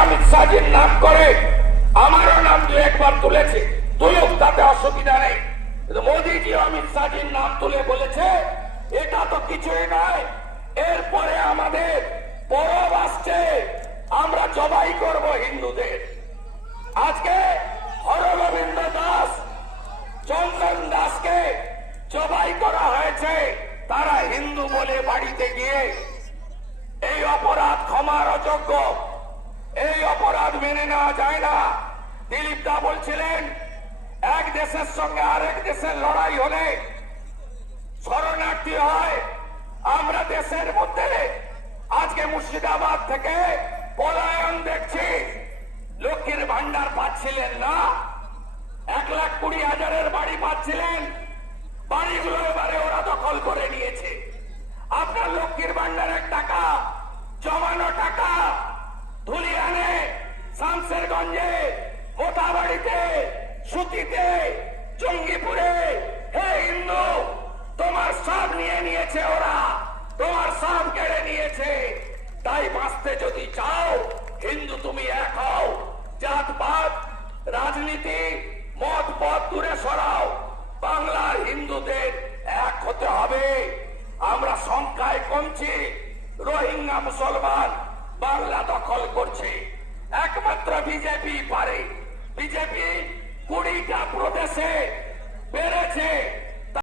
অমিত শাহজির নাম করে আমারও নাম দু একবার তুলেছে। তুলুক, তাতে অসুবিধা নেই। মোদীজি অমিত শাহজির নাম তুলে বলেছে, এটা তো কিছুই নয়। এরপরে আমাদের পরব আসছে। আমরা জবাই করব হিন্দুদের। আজকে হরগোবিন্দ দাস, চন্দন দাসকে জবাই করা হয়েছে। তারা হিন্দু বলে বাড়িতে গিয়ে এই অপরাধ ক্ষমার অযোগ্য। মেনে নেওয়া যায় না। দিলীপ দা বলছিলেন, এক দেশের সঙ্গে আরেক দেশের লড়াই হলে শরণার্থী হয়। আমরা দেশের মধ্যে আজকে মুর্শিদাবাদ থেকে পলায়ন দেখছি। লক্ষ্মীর ভান্ডার পাচ্ছিলেন না। এক লাখ কুড়ি হাজারের বাড়ি পাচ্ছিলেন। শামসেরগঞ্জে মোটাবাড়িতে, সুতিতে, জঙ্গিপুরে। হে হিন্দু, তোমার সব নিয়ে নিয়েছে ওরা, তোমার সব কেড়ে নিয়েছে। তাই বাঁচতে যদি চাও, হিন্দু তুমি এক হও, জাতপাত, রাজনীতি মত পথ দূরে সরাও। বাংলার হিন্দুদের এক হতে হবে। আমরা সংখ্যায় কমছি, রোহিঙ্গা মুসলমান বিজেপি পারে। বিজেপি কুড়িটা প্রদেশে বেড়েছে।